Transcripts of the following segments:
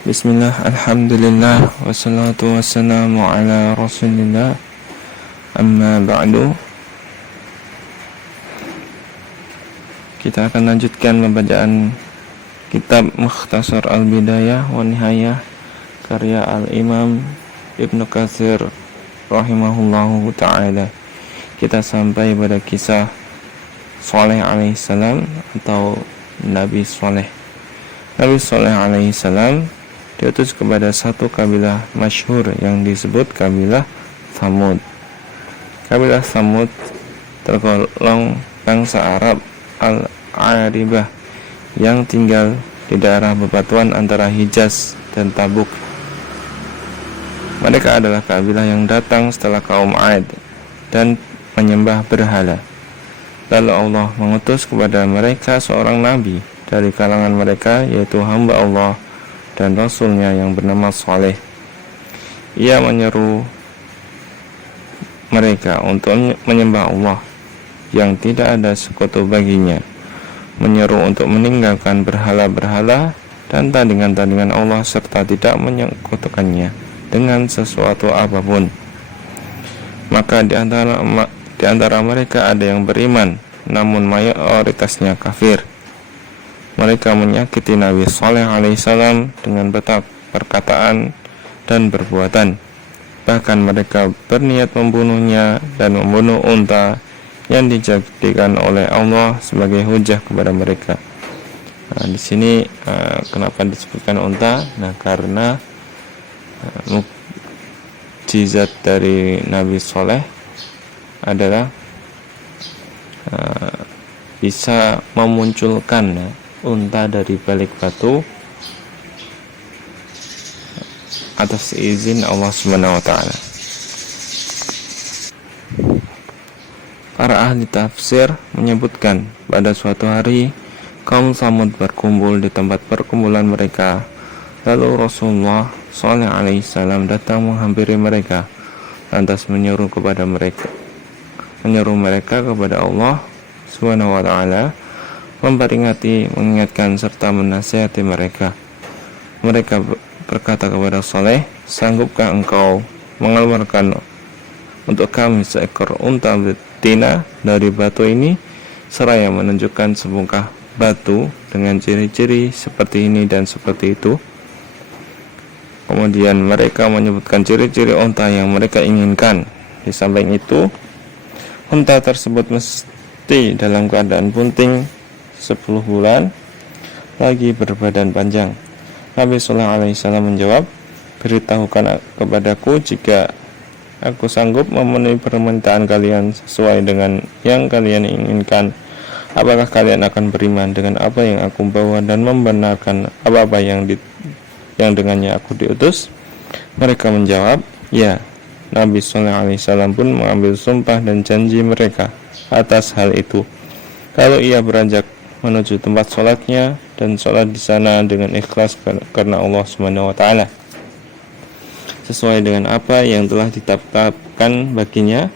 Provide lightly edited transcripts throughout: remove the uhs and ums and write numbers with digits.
Bismillah, alhamdulillah, wassalatu wassalamu ala rasulillah. Amma ba'du. Kita akan lanjutkan pembacaan kitab Mukhtasar Al-Bidayah wa Nihayah karya Al-Imam Ibnu Katsir rahimahullahu ta'ala. Kita sampai pada kisah Saleh alaihissalam atau Nabi Saleh. Nabi Saleh alaihissalam diutus kepada satu kabilah masyhur yang disebut kabilah Tsamud. Kabilah Tsamud tergolong bangsa Arab Al-Aribah yang tinggal di daerah bebatuan antara Hijaz dan Tabuk. Mereka adalah kabilah yang datang setelah kaum Ad dan menyembah berhala. Lalu Allah mengutus kepada mereka seorang nabi dari kalangan mereka, yaitu hamba Allah dan Rasulnya yang bernama Saleh. Ia menyeru mereka untuk menyembah Allah yang tidak ada sekutu baginya, menyeru untuk meninggalkan berhala-berhala dan tandingan-tandingan Allah serta tidak menyekutukannya dengan sesuatu apapun. Maka di antara mereka ada yang beriman, namun mayoritasnya kafir. Mereka menyakiti Nabi Saleh alaihissalam dengan perkataan dan perbuatan. Bahkan mereka berniat membunuhnya dan membunuh unta yang dijadikan oleh Allah sebagai hujah kepada mereka. Di sini kenapa disebutkan unta? Karena mukjizat dari Nabi Saleh adalah bisa memunculkan unta dari balik batu atas izin Allah Subhanahu wa taala. Para ahli tafsir menyebutkan pada suatu hari kaum Tsamud berkumpul di tempat perkumpulan mereka. Lalu Rasulullah Shallallahu alaihi wasallam datang menghampiri mereka, lantas menyuruh mereka kepada Allah Subhanahu wa taala, memperingati, mengingatkan serta menasihati mereka. Mereka berkata kepada Saleh, "Sanggupkah engkau mengeluarkan untuk kami seekor unta betina dari batu ini?" Seraya menunjukkan sebongkah batu dengan ciri-ciri seperti ini dan seperti itu. Kemudian mereka menyebutkan ciri-ciri unta yang mereka inginkan. Di samping itu, unta tersebut mesti dalam keadaan bunting 10 bulan lagi berbadan panjang. Nabi Sallallahu alaihi wasallam menjawab, "Beritahukan kepadaku jika aku sanggup memenuhi permintaan kalian sesuai dengan yang kalian inginkan. Apakah kalian akan beriman dengan apa yang aku bawa dan membenarkan apa-apa yang dengannya aku diutus?" Mereka menjawab, "Ya." Nabi Sallallahu alaihi wasallam pun mengambil sumpah dan janji mereka atas hal itu. Lalu ia beranjak menuju tempat sholatnya dan sholat di sana dengan ikhlas karena Allah Subhanahu wa taala, sesuai dengan apa yang telah ditetapkan baginya.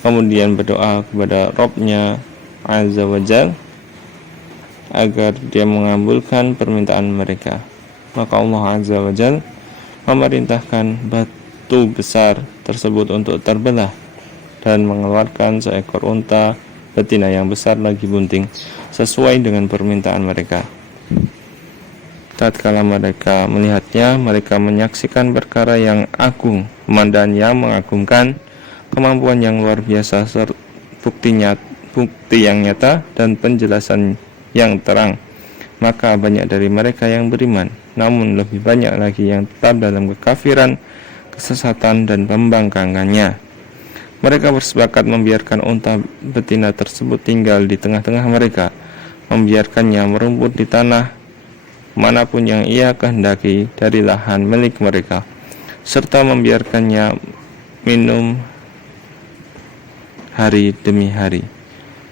Kemudian berdoa kepada Rabb-nya Azza wa Jalla agar dia mengabulkan permintaan mereka. Maka Allah Azza wa Jalla memerintahkan batu besar tersebut untuk terbelah dan mengeluarkan seekor unta betina yang besar lagi bunting sesuai dengan permintaan mereka. Tatkala mereka melihatnya, mereka menyaksikan perkara yang agung, pemandangan yang mengagumkan, kemampuan yang luar biasa, bukti yang nyata dan penjelasan yang terang. Maka banyak dari mereka yang beriman, namun lebih banyak lagi yang tetap dalam kekafiran, kesesatan dan pembangkangannya. Mereka bersepakat membiarkan unta betina tersebut tinggal di tengah-tengah mereka, membiarkannya merumput di tanah manapun yang ia kehendaki dari lahan milik mereka, serta membiarkannya minum hari demi hari.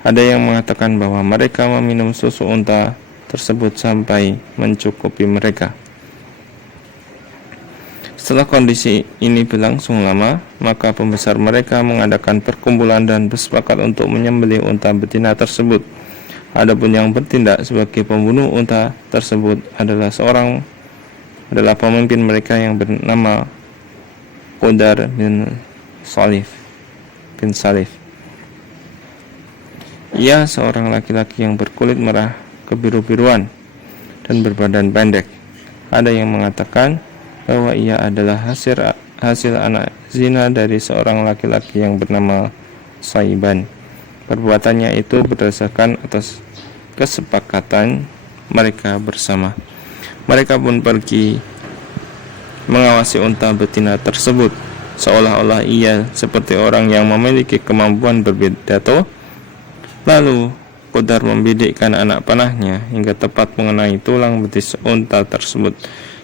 Ada yang mengatakan bahwa mereka meminum susu unta tersebut sampai mencukupi mereka. Setelah kondisi ini berlangsung lama, maka pembesar mereka mengadakan perkumpulan dan bersepakat untuk menyembelih unta betina tersebut. Adapun yang bertindak sebagai pembunuh unta tersebut adalah seorang adalah pemimpin mereka yang bernama Qudar bin Salif. Ia seorang laki-laki yang berkulit merah kebiru-biruan dan berbadan pendek. Ada yang mengatakan bahwa ia adalah hasil anak zina dari seorang laki-laki yang bernama Saiban. Perbuatannya itu berdasarkan atas kesepakatan mereka bersama. Mereka pun pergi mengawasi unta betina tersebut, seolah-olah ia seperti orang yang memiliki kemampuan berpidato. Lalu Qudar membidikkan anak panahnya hingga tepat mengenai tulang betis unta tersebut.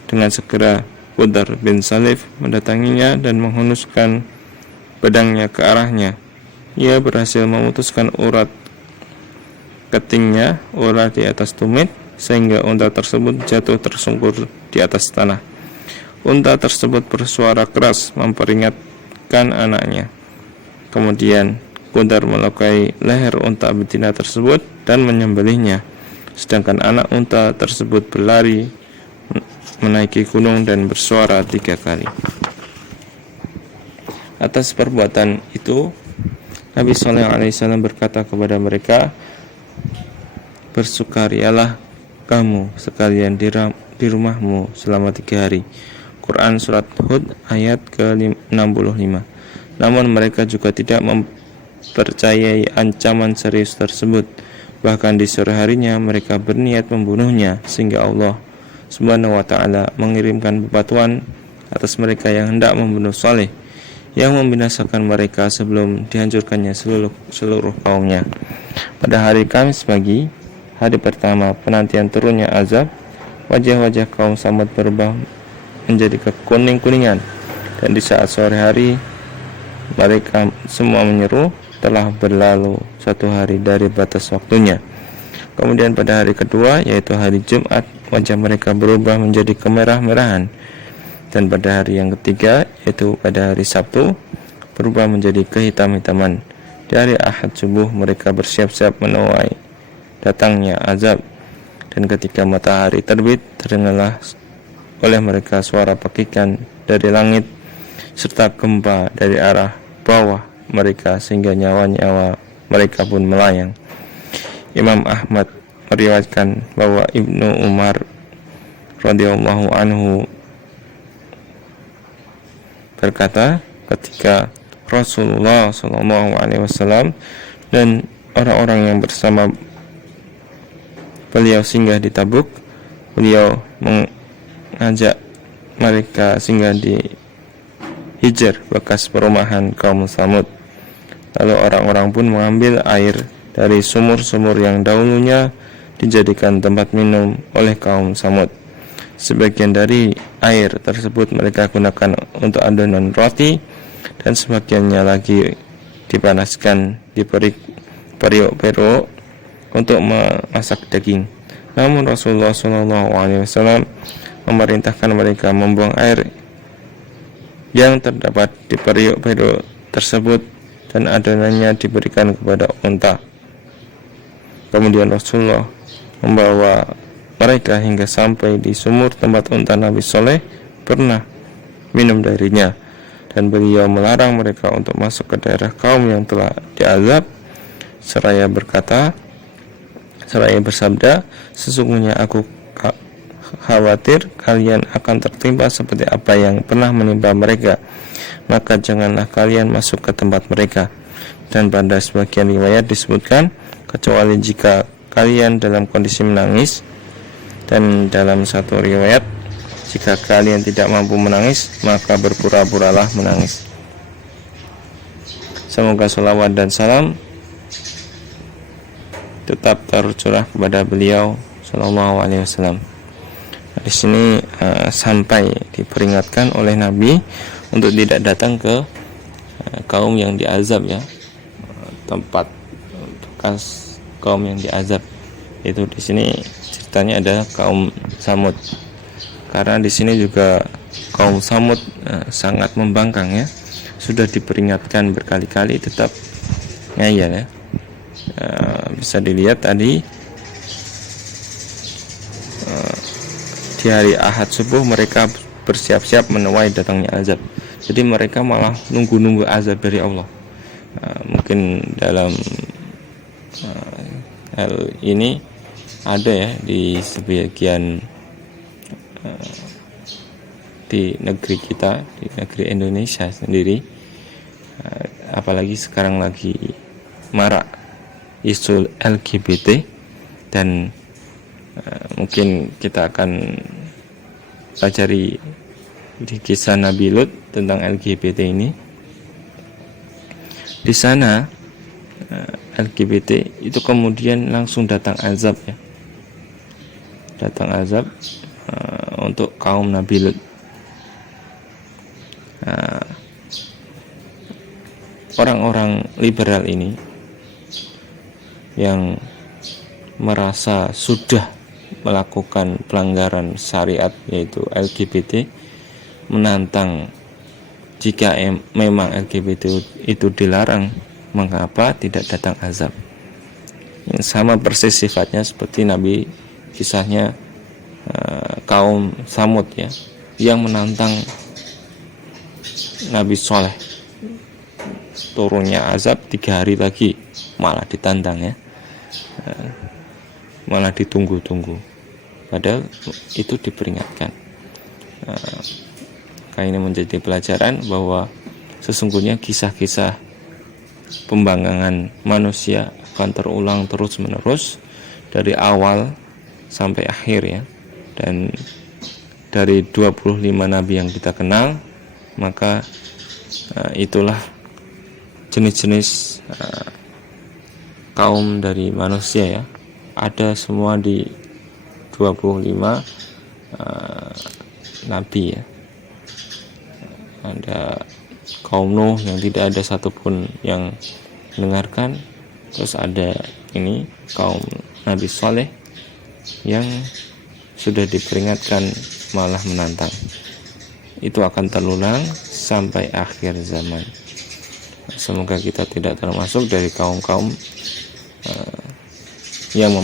Dengan segera Qudar bin Salif mendatanginya dan menghunuskan pedangnya ke arahnya. Ia berhasil memutuskan urat ketingnya, urat di atas tumit, sehingga unta tersebut jatuh tersungkur di atas tanah. Unta tersebut bersuara keras memperingatkan anaknya. Kemudian Qudar melukai leher unta betina tersebut dan menyembelihnya. Sedangkan anak unta tersebut berlari menaiki gunung dan bersuara 3 kali. Atas perbuatan itu, Nabi SAW berkata kepada mereka, bersukarialah kamu sekalian di rumahmu selama 3 hari. Quran Surat Hud ayat ke-65. Namun mereka juga tidak mempercayai ancaman serius tersebut. Bahkan di sore harinya mereka berniat membunuhnya, sehingga Allah Subhanahu wa ta'ala mengirimkan bebatuan atas mereka yang hendak membunuh Saleh, yang membinasakan mereka sebelum dihancurkannya seluruh kaumnya. Pada hari Kamis pagi, hari pertama penantian turunnya azab, wajah-wajah kaum Samud berubah menjadi kekuning-kuningan, dan di saat sore hari mereka semua menyeru, telah berlalu 1 hari dari batas waktunya. Kemudian pada hari kedua, yaitu hari Jumat, wajah mereka berubah menjadi kemerah-merahan. Dan pada hari yang ketiga, yaitu pada hari Sabtu, berubah menjadi kehitam-hitaman. Di hari Ahad subuh mereka bersiap-siap menuai datangnya azab. Dan ketika matahari terbit, terdengarlah oleh mereka suara pekikan dari langit serta gempa dari arah bawah mereka, sehingga nyawa-nyawa mereka pun melayang. Imam Ahmad meriwayatkan bahwa Ibnu Umar radhiyallahu anhu berkata, ketika Rasulullah SAW dan orang-orang yang bersama beliau singgah di Tabuk, beliau mengajak mereka singgah di Hijr, bekas perumahan kaum Samud. Lalu orang-orang pun mengambil air dari sumur-sumur yang dahulunya dijadikan tempat minum oleh kaum Samud. Sebagian dari air tersebut mereka gunakan untuk adonan roti, dan sebagiannya lagi dipanaskan di periuk-periuk untuk memasak daging. Namun Rasulullah SAW memerintahkan mereka membuang air yang terdapat di periuk-periuk tersebut, dan adonannya diberikan kepada unta. Kemudian Rasulullah membawa mereka hingga sampai di sumur tempat unta Nabi Soleh pernah minum darinya, dan beliau melarang mereka untuk masuk ke daerah kaum yang telah diazab, seraya bersabda, sesungguhnya aku khawatir kalian akan tertimpa seperti apa yang pernah menimpa mereka, maka janganlah kalian masuk ke tempat mereka. Dan pada sebagian riwayat disebutkan, kecuali jika kalian dalam kondisi menangis, dan dalam satu riwayat, jika kalian tidak mampu menangis, maka berpura-puralah menangis. Semoga salawat dan salam tetap tercurah kepada beliau sallallahu alaihi wasallam. Di sini sampai diperingatkan oleh Nabi untuk tidak datang ke kaum yang diazab, ya, tempat bekas kaum yang diazab. Itu di sini ceritanya adalah kaum Samud, karena di sini juga kaum Samud sangat membangkang, ya, sudah diperingatkan berkali-kali tetap ngeyel, ya. Bisa dilihat tadi di hari Ahad subuh mereka bersiap-siap menuai datangnya azab. Jadi mereka malah nunggu-nunggu azab dari Allah. Mungkin dalam hal ini ada ya di sebagian di negeri kita, di negeri Indonesia sendiri, apalagi sekarang lagi marak isu LGBT, dan mungkin kita akan pelajari di kisah Nabi Lut tentang LGBT ini. Di sana LGBT itu kemudian langsung datang azab ya, datang azab untuk kaum Nabi Lut. Orang-orang liberal ini yang merasa sudah melakukan pelanggaran syariat yaitu LGBT, menantang jika memang LGBT itu dilarang, mengapa tidak datang azab. Yang sama persis sifatnya seperti Nabi, kisahnya kaum Samud ya, yang menantang Nabi Soleh, turunnya azab 3 hari lagi, malah ditantang ya, malah ditunggu-tunggu, padahal itu diperingatkan. Ini menjadi pelajaran bahwa sesungguhnya kisah-kisah pembangkangan manusia akan terulang terus-menerus dari awal sampai akhir ya. Dan dari 25 nabi yang kita kenal, maka itulah jenis-jenis kaum dari manusia ya, ada semua di 25 nabi ya. Ada kaum Nuh yang tidak ada satupun yang mendengarkan, terus ada ini kaum Nabi Saleh yang sudah diperingatkan malah menantang. Itu akan terulang sampai akhir zaman. Semoga kita tidak termasuk dari kaum-kaum yang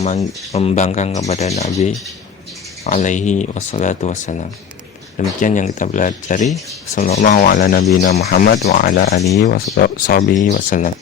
membangkang kepada Nabi alaihi wassalatu wassalam. Demikian yang kita pelajari. Sallallahu ala nabiyina Muhammad wa ala alihi wa sahbihi wasallam.